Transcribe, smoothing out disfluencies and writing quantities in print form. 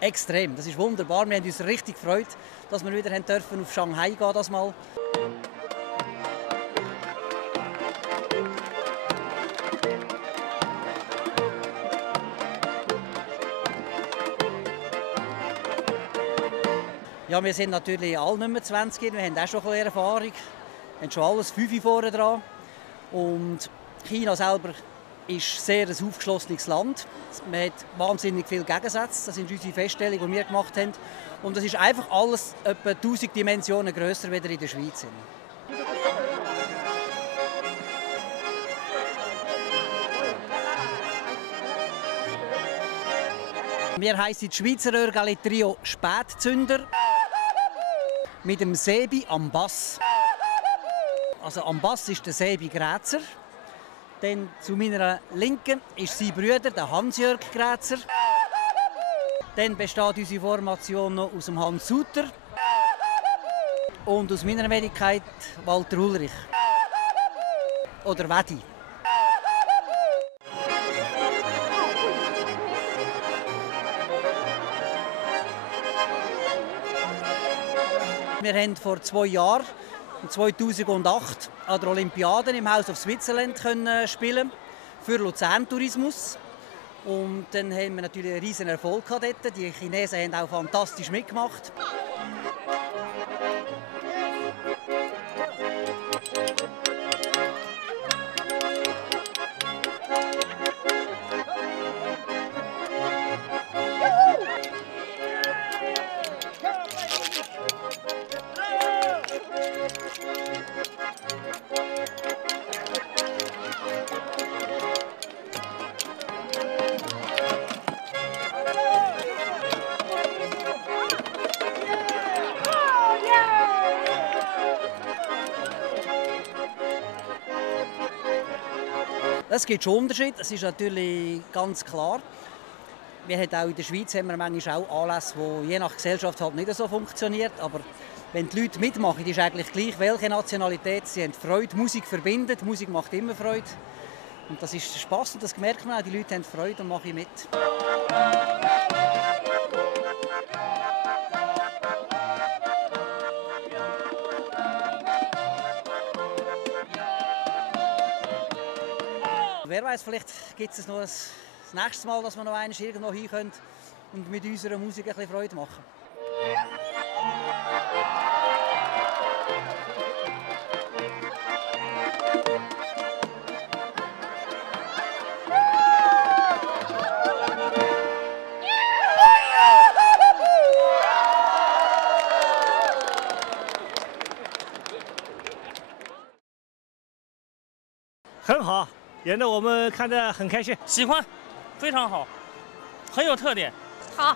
Extrem, das ist wunderbar. Wir haben uns richtig gefreut, dass wir wieder dürfen auf Shanghai gehen das Mal. Ja, wir sind natürlich alle nicht mehr 20, wir haben auch schon ein bisschen Erfahrung. Wir haben schon alles 5 vorne dran. Und China selber ist sehr ein aufgeschlossenes Land. Man hat wahnsinnig viele Gegensätze. Das sind unsere Feststellungen, die wir gemacht haben. Und es ist einfach alles etwa 1000 Dimensionen grösser als in der Schweiz. Wir heissen Schweizer Örgeli Trio Spätzünder mit dem Sebi am Bass. Also am Bass ist der Sebi Grätzer. Dann zu meiner Linken ist sein Bruder, der Hans-Jörg Grätzer. Dann besteht unsere Formation noch aus dem Hans Suter und aus meiner Wenigkeit Walter Ulrich. Oder Wedi. Wir haben vor 2 Jahren, 2008, an der Olympiade im House of Switzerland spielen für Luzern Tourismus. Und dann haben wir natürlich einen riesen Erfolg dort. Die Chinesen haben auch fantastisch mitgemacht. Es gibt schon Unterschiede, das ist natürlich ganz klar. Wir haben auch in der Schweiz haben wir manchmal auch Anlässe, die je nach Gesellschaft halt nicht so funktionieren. Aber wenn die Leute mitmachen, ist eigentlich gleich, welche Nationalität. Sie haben Freude, Musik verbindet, Musik macht immer Freude. Und das ist Spass und das merkt man auch, die Leute haben Freude und machen mit. Wer weiß, vielleicht gibt es noch das nächste Mal, dass wir noch einmal irgendwo hin können und mit unserer Musik ein bisschen Freude machen. Sehr gut. 演得我们看得很开心，喜欢，非常好，很有特点。好。